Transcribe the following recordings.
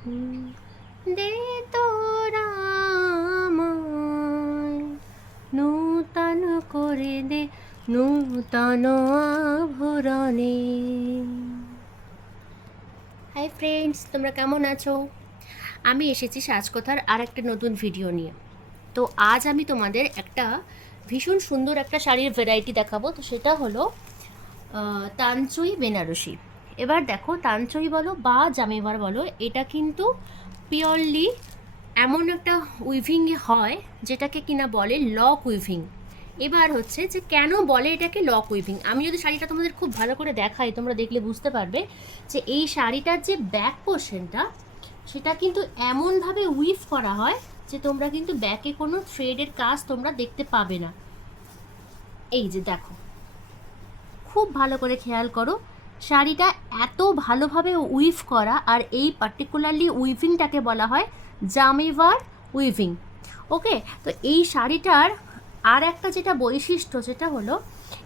দে তোরা আমায় নূতন করে দে নূতন আভরণে। হাই ফ্রেন্ডস, তোমরা কেমন আছো? আমি এসেছি সাজকথার আর একটা নতুন ভিডিও নিয়ে। তো আজ আমি তোমাদের একটা ভীষণ সুন্দর একটা শাড়ির ভ্যারাইটি দেখাবো। তো সেটা হলো তানচুই বেনারসি। এবার দেখো, তানচুই বলো বা জামিবার বলো, এটা কিন্তু পিওরলি এমন একটা উইভিং হয় যেটাকে কিনা বলে লক উইভিং। এবার হচ্ছে যে কেন বলে এটাকে লক উইভিং, আমি যদি শাড়িটা তোমাদের খুব ভালো করে দেখাই তোমরা দেখলে বুঝতে পারবে যে এই শাড়িটার যে ব্যাক পোর্শনটা সেটা কিন্তু এমনভাবে উইভ করা হয় যে তোমরা কিন্তু ব্যাকে কোনো থ্রেডের কাজ তোমরা দেখতে পাবে না। এই যে দেখো, খুব ভালো করে খেয়াল করো, শাড়িটা এত ভালোভাবে উইভ করা, আর এই পার্টিকুলারলি উইভিংটাকে বলা হয় জামিভার উইভিং। ওকে, তো এই শাড়িটার আর একটা যেটা বৈশিষ্ট্য সেটা হলো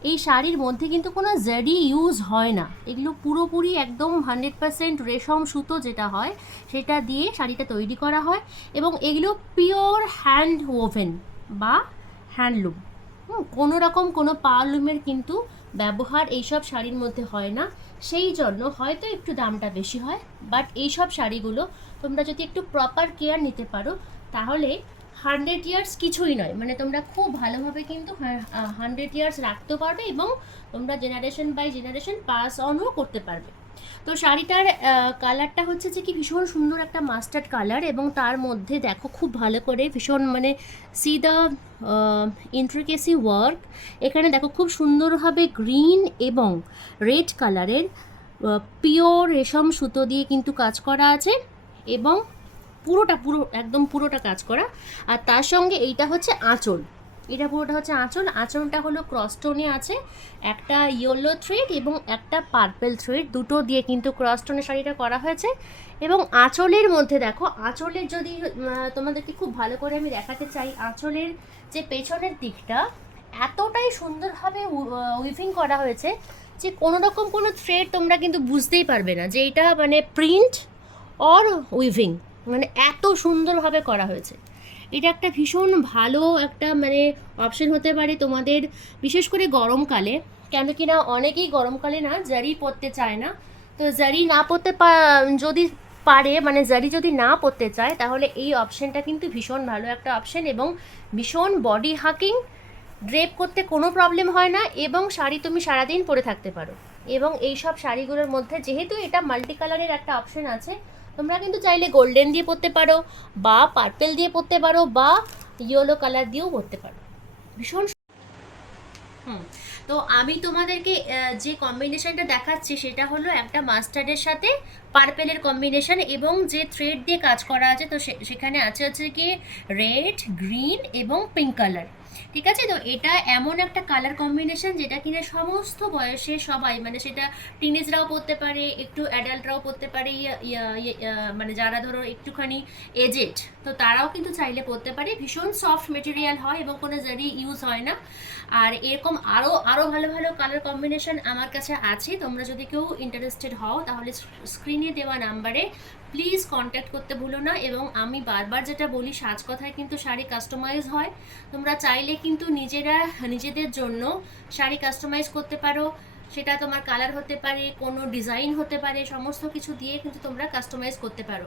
এই শাড়ির মধ্যে কিন্তু কোনো জারি ইউজ হয় না। এগুলো পুরোপুরি একদম 100% রেশম সুতো যেটা হয় সেটা দিয়ে শাড়িটা তৈরি করা হয়, এবং এগুলো পিওর হ্যান্ড ওভেন বা হ্যান্ডলুম। কোনো রকম কোনো পাওয়ারলুমের কিন্তু ব্যবহার এইসব শাড়ির মধ্যে হয় না। সেই জন্য হয়তো একটু দামটা বেশি হয়, বাট এইসব শাড়িগুলো তোমরা যদি একটু প্রপার কেয়ার নিতে পারো তাহলে 100 ইয়ার্স কিছুই নয়, মানে তোমরা খুব ভালোভাবে কিন্তু 100 ইয়ার্স রাখতে পারবে এবং তোমরা জেনারেশন বাই জেনারেশন পাস অনও করতে পারবে। তো শাড়িটার কালারটা হচ্ছে যে কি ভীষণ সুন্দর একটা মাস্টার্ড কালার, এবং তার মধ্যে দেখো খুব ভালো করে ভীষণ মানে সি দ্য ইন্ট্রিকেসি ওয়ার্ক। এখানে দেখো খুব সুন্দরভাবে গ্রিন এবং রেড কালারের পিওর রেশম সুতো দিয়ে কিন্তু কাজ করা আছে, এবং একদম পুরোটা কাজ করা। আর তার সঙ্গে এইটা হচ্ছে আঁচল, এটা পুরোটা হচ্ছে আঁচল। আঁচলটা হলো ক্রসটোনে আছে, একটা ইয়েলো থ্রেড এবং একটা পার্পেল থ্রেড, দুটো দিয়ে কিন্তু ক্রসটোনে শাড়িটা করা হয়েছে। এবং আঁচলের মধ্যে দেখো, আঁচলের যদি তোমাদেরকে খুব ভালো করে আমি দেখাতে চাই, আঁচলের যে পেছনের দিকটা এতটাই সুন্দরভাবে উইভিং করা হয়েছে যে কোনো রকম কোনো থ্রেড তোমরা কিন্তু বুঝতেই পারবে না যে এটা মানে প্রিন্ট অর উইভিং, মানে এত সুন্দরভাবে করা হয়েছে। এটা একটা ভীষণ ভালো একটা মানে অপশন হতে পারে তোমাদের, বিশেষ করে গরমকালে। কেন কি না অনেকেই গরমকালে না জারি পরতে চায় না, তো জারি না পরতে যদি পারে, মানে জারি যদি না পরতে চায় তাহলে এই অপশনটা কিন্তু ভীষণ ভালো একটা অপশন, এবং ভীষণ বডি হাকিং, ড্রেপ করতে কোনো প্রবলেম হয় না, এবং শাড়ি তুমি সারাদিন পরে থাকতে পারো। এবং এই সব শাড়িগুলোর মধ্যে যেহেতু এটা মাল্টি কালারের একটা অপশন আছে, তোমরা কিন্তু চাইলে গোল্ডেন দিয়ে পরতে পারো বা পার্পেল দিয়ে পরতে পারো বা ইয়েলো কালার দিয়েও পরতে পারো। ভীষণ হুম। তো আমি তোমাদেরকে যে কম্বিনেশনটা দেখাচ্ছি সেটা হলো একটা মাস্টার্ডের সাথে পার্পেলের কম্বিনেশন, এবং যে থ্রেড দিয়ে কাজ করা আছে তো সেখানে আছে কি রেড, গ্রিন এবং পিঙ্ক কালার। ঠিক আছে, তো এটা এমন একটা কালার কম্বিনেশন যেটা কিনা সমস্ত বয়সে সবাই, মানে সেটা টিনেজরাও পরতে পারে, একটু অ্যাডাল্টরাও পরতে পারে, মানে যারা ধরো একটুখানি এজেড তো তারাও কিন্তু চাইলে পরতে পারে। ভীষণ সফট মেটেরিয়াল হয় এবং কোনো জারি ইউজ হয় না। আর এরকম আরও আরও ভালো ভালো কালার কম্বিনেশন আমার কাছে আছে, তোমরা যদি কেউ ইন্টারেস্টেড হও তাহলে স্ক্রিনে দেওয়া নাম্বারে প্লিজ কন্ট্যাক্ট করতে ভুলো না। এবং আমি বারবার যেটা বলি, সাজকথায় কিন্তু শাড়ি কাস্টমাইজ হয়, তোমরা চাইলে কিন্তু নিজেদের জন্য শাড়ি কাস্টমাইজ করতে পারো। সেটা তোমার কালার হতে পারে, কোনো ডিজাইন হতে পারে, সমস্ত কিছু দিয়ে কিন্তু তোমরা কাস্টমাইজ করতে পারো।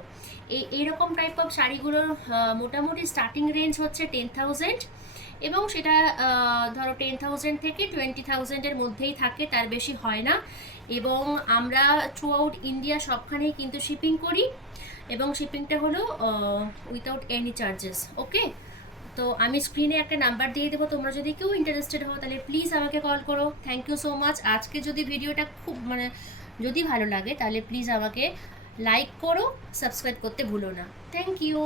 এইরকম টাইপ অফ শাড়িগুলোর মোটামুটি স্টার্টিং রেঞ্জ হচ্ছে 10,000, এবং সেটা ধরো 10,000 থেকে 20,000-এর মধ্যেই থাকে, তার বেশি হয় না। এবং আমরা থ্রু আউট ইন্ডিয়া সবখানেই কিন্তু শিপিং করি, এবং শিপিংটা হলো উইথাউট এনি চার্জেস। ওকে, তো আমি স্ক্রিনে একটা নাম্বার দিয়ে দেবো, তোমরা যদি কেউ ইন্টারেস্টেড হও তাহলে প্লিজ আমাকে কল করো। Thank you so much. আজকে যদি ভিডিওটা খুব মানে যদি ভালো লাগে তাহলে প্লিজ আমাকে লাইক করো, সাবস্ক্রাইব করতে ভুলো না। Thank you.